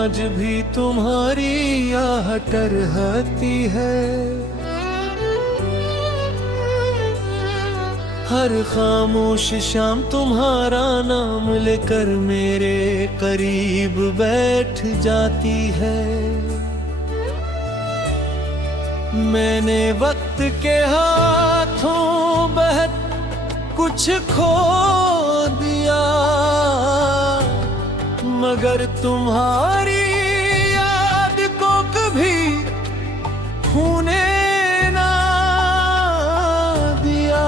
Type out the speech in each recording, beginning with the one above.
आज भी तुम्हारी आहट रहती है। हर खामोश शाम तुम्हारा नाम लेकर मेरे करीब बैठ जाती है। मैंने वक्त के हाथों बहत कुछ खो दिया, मगर तुम्हारी याद को कभी खोने ना दिया।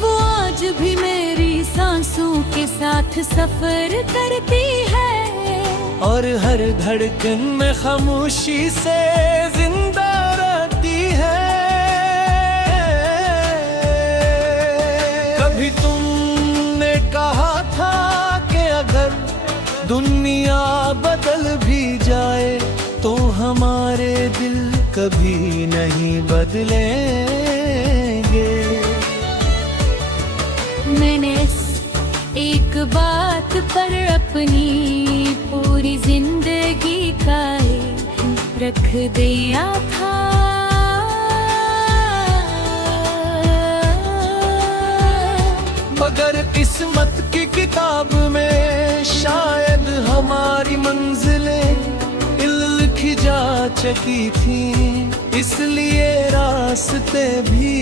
वो आज भी मेरी सांसों के साथ सफर करती है, और हर धड़कन में खामोशी से जिंदा रहती है। कभी तुमने कहा था कि अगर दुनिया बदल भी जाए तो हमारे दिल कभी नहीं बदलेंगे। मैंने एक बात पर अपनी पूरी जिंदगी का रख दिया था। मगर किस्मत की किताब में शायद हमारी मंजिलें लिखी जा चुकी थी, इसलिए रास्ते भी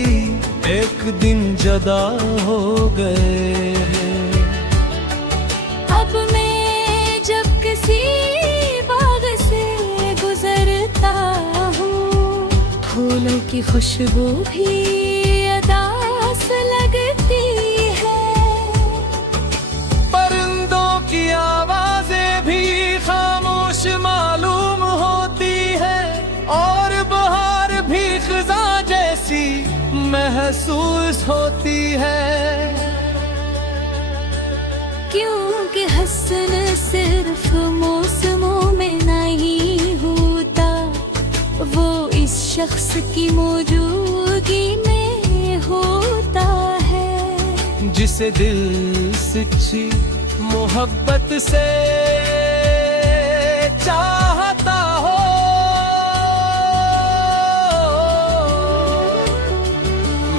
एक दिन जुदा हो गए। अब मैं जब किसी बाग से गुजरता हूँ, फूलों की खुशबू भी अदास लगती है। परिंदों की आवाजें भी खामोश मालूम होती है, और बहार भी खिजा जैसी महसूस होती है। क्योंकि हसन सिर्फ मौसमों में नहीं होता, वो इस शख्स की मौजूदगी में होता है, जिसे दिल सच्ची मोहब्बत से चाहता हो।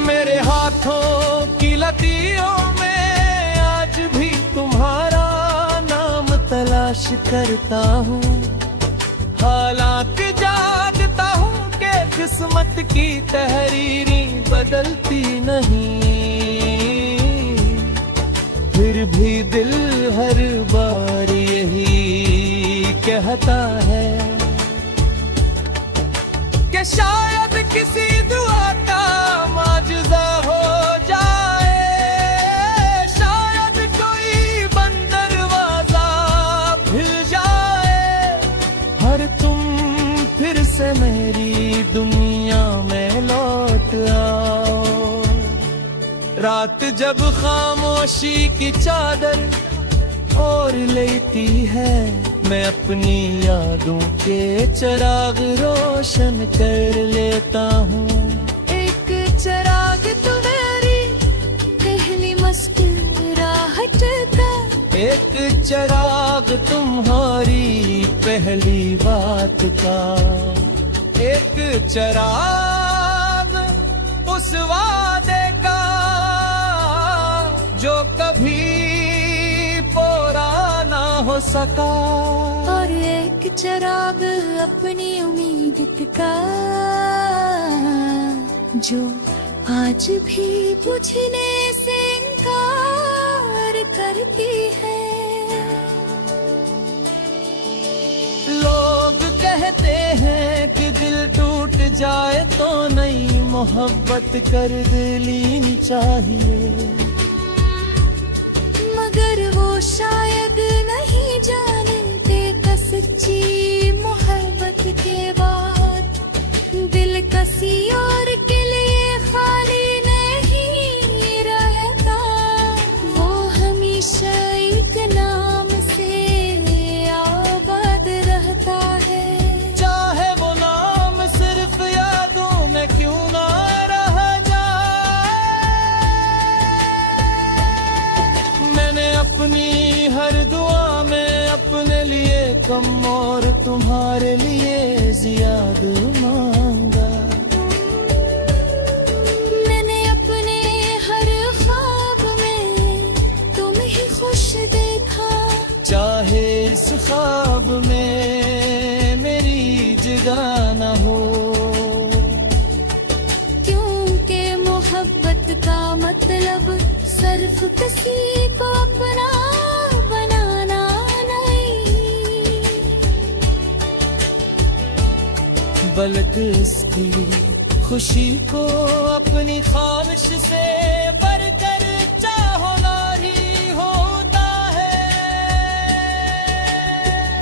मेरे हाथों की लकीरों में आज भी तुम्हारा नाम तलाश करता हूँ। हालांकि जानता हूँ कि किस्मत की तहरीरी बदलती नहीं, फिर भी दिल हर बार यही कहता है कि शायद किसी दुआ का माजज़ा हो जाए, शायद कोई बंद दरवाजा खुल जाए, हर तुम फिर से मेरी दुनिया में लौट आओ। रात जब खामोशी की चादर ओढ़ लेती है, मैं अपनी यादों के चिराग रोशन कर लेता हूँ। एक चिराग तुम्हारी पहली मुस्कुराहट का, एक चिराग तुम्हारी पहली बात का, एक चिराग उस वादे का जो कभी पूरा ना हो सका, और एक चिराग अपनी उम्मीद का, जो आज भी बुझने से इनकार करती है। लोग कहते हैं कि दिल टूट जाए तो नई मोहब्बत कर लेनी चाहिए, मगर वो शायद नहीं जानते कि सच्ची मोहब्बत के बाद दिल किसी और के लिए खाली नहीं रहता। वो हमेशा एक नाम से आबाद रहता है, चाहे वो नाम सिर्फ यादों में क्यों ना रह जाए। मैंने अपनी हर दुआ में अपने कम और तुम्हारे लिए ज्यादा मांगा। मैंने अपने हर ख्वाब में तुम ही खुश देखा, चाहे इस ख्वाब में मेरी जगह न हो, क्योंकि मोहब्बत का मतलब सिर्फ किसी को अपना बनाना नहीं, बल्कि इसकी खुशी को अपनी ख्वाहिश से बढ़कर चाहना ही होता है।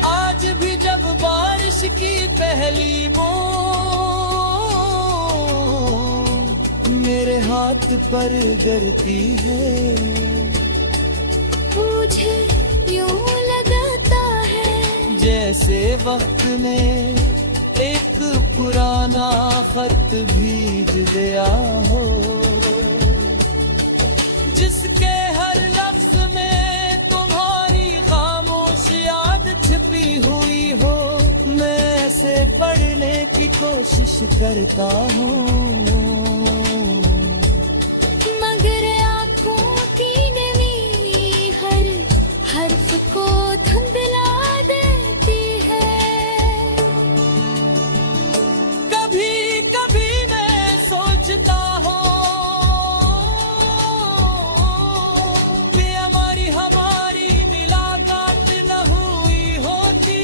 आज भी जब बारिश की पहली बूंद मेरे हाथ पर गिरती है, मुझे यूं लगता है जैसे वक्त ने एक पुराना खत भीज दिया हो, जिसके हर लफ्ज में तुम्हारी खामोश याद छिपी हुई हो। मैं ऐसे पढ़ने की कोशिश करता हूँ, मगर आँखों की नमी हर हर्फ को धुंधला देती है। कभी कभी मैं सोचता हूँ कि हमारी मुलाकात न हुई होती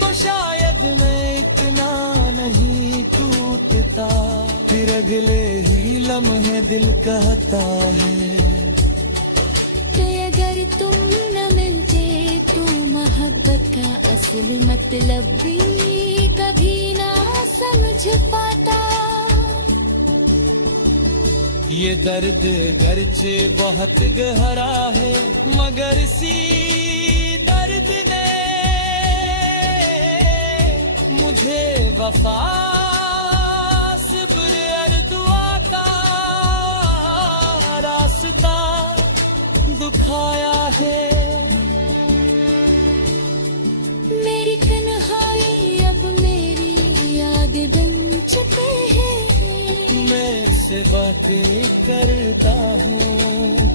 तो शायद मैं इतना नहीं टूटता। फिर अगले ही लम्हे दिल कहता है कि अगर तुम न मिलते तो मोहब्बत का असल मतलब भी कभी ना समझ पाता। ये दर्द गरचे बहुत गहरा है, मगर इसी दर्द ने मुझे वफा सब्र और दुआ का रास्ता दिखाया है। मेरी तन्हाई अब मेरी याद बन चुके हैं, मैं से बातें करता हूँ